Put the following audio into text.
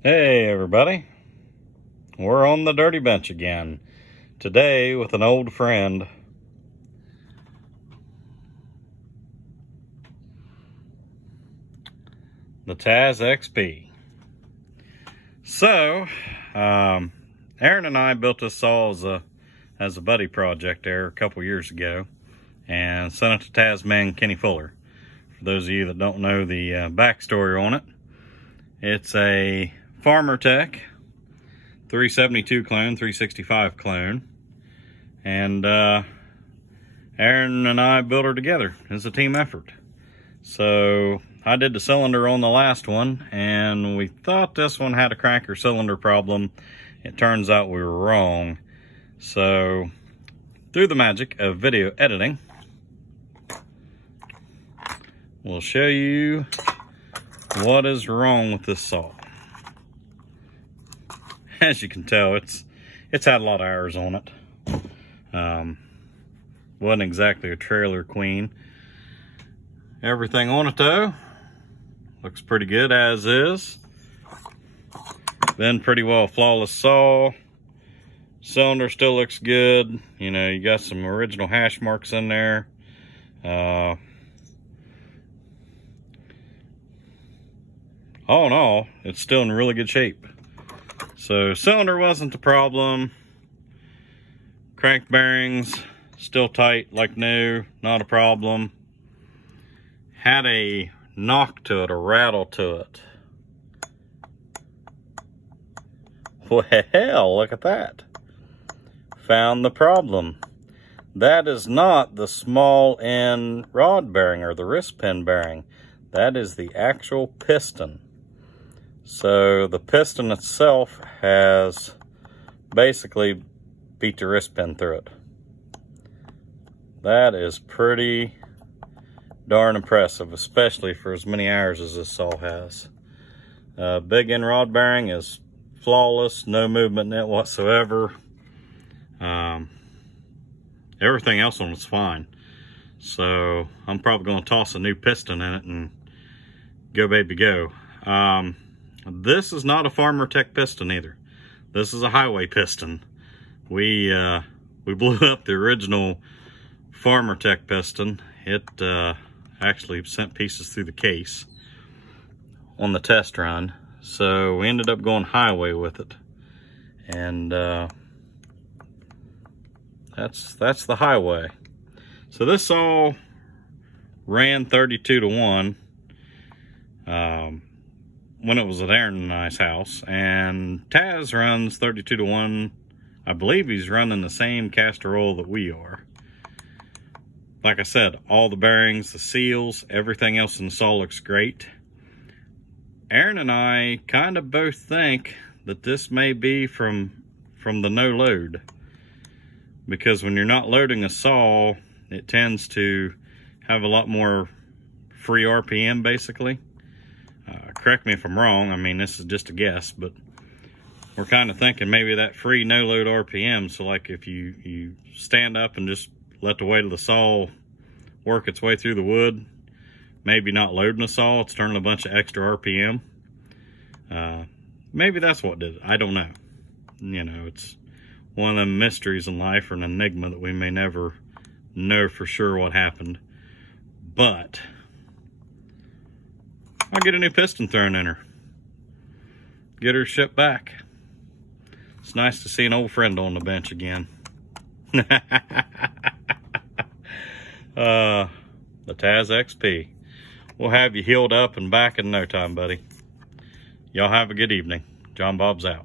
Hey everybody, we're on the dirty bench again, today with an old friend. The Taz XP. So, Aaron and I built this saw as a buddy project there a couple years ago and sent it to Taz man Kenny Fuller. For those of you that don't know the backstory on it, it's a Farmer Tech 372 clone, 365 clone, and Aaron and I built her together as a team effort. So I did the cylinder on the last one, and we thought this one had a crank or cylinder problem. It turns out we were wrong. So through the magic of video editing, we'll show you what is wrong with this saw. As you can tell, it's had a lot of hours on it. Wasn't exactly a trailer queen. Everything on it though looks pretty good as is. Been pretty well flawless saw. Cylinder still looks good. You know, you got some original hash marks in there. All in all, it's still in really good shape. So cylinder wasn't the problem. Crank bearings still tight like new, not a problem. Had a knock to it, a rattle to it. Well, look at that. Found the problem. That is not the small end rod bearing or the wrist pin bearing. That is the actual piston. So the piston itself has basically beat the wrist pin through it. That is pretty darn impressive, especially for as many hours as this saw has. Big end rod bearing is flawless, no movement in it whatsoever. Everything else on it's fine. So I'm probably going to toss a new piston in it and go baby go. This is not a Farmer Tech piston either. This is a highway piston. We blew up the original Farmer Tech piston. It actually sent pieces through the case on the test run. So we ended up going highway with it. And that's the highway. So this saw ran 32 to 1. When it was at Aaron and I's house, and Taz runs 32 to 1. I believe he's running the same castor oil that we are. Like I said, all the bearings, the seals, everything else in the saw looks great. Aaron and I kind of both think that this may be from the no load, because when you're not loading a saw, it tends to have a lot more free RPM basically. Correct me if I'm wrong, I mean this is just a guess, but we're kind of thinking maybe that free no load RPM. So like if you stand up and just let the weight of the saw work its way through the wood, maybe not loading the saw, it's turning a bunch of extra RPM. Maybe that's what did it, I don't know. You know, it's one of them mysteries in life, or an enigma that we may never know for sure what happened. But I'll get a new piston thrown in her. Get her shipped back. It's nice to see an old friend on the bench again. The Taz XP. We'll have you healed up and back in no time, buddy. Y'all have a good evening. John Bob's out.